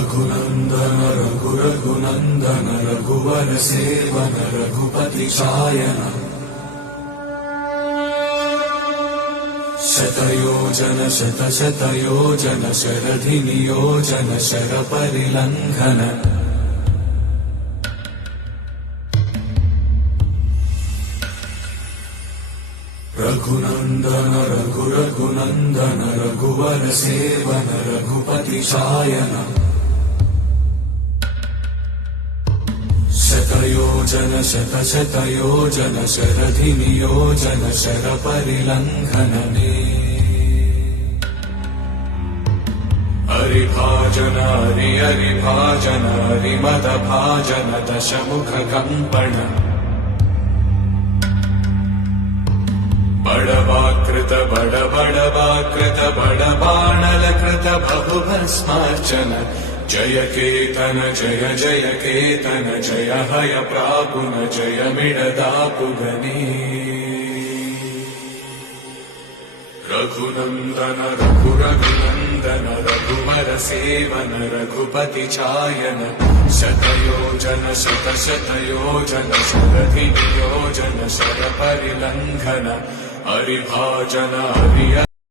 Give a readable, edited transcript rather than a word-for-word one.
रघुनन्दन रघुनन्दन रघुवर सेवन रघुपति चायन शतयोजन शतशतयोजन शरधि नियोजन शर परिलंघन रघुनन्दन रघुनन्दन रघुवर सेवन रघुपति चायन शतयोजन शतशतयोजन शरधि नियोजन शर परिलंघन हरिभाजन हरिभाजन हरिमद भाजन दशमुख कंपन बड़वाकृत बड़बाणल कृत बहुभस्मार्चन जय केतन जय जय केतन जय हय प्रापुन जय मिडदापुगनी रघुनन्दन रघुनन्दन रघुवर सेवन रघुपति चायन शतयोजन शतशतयोजन शरधि नियोजन शर परिलंघन हरिभाजन हरि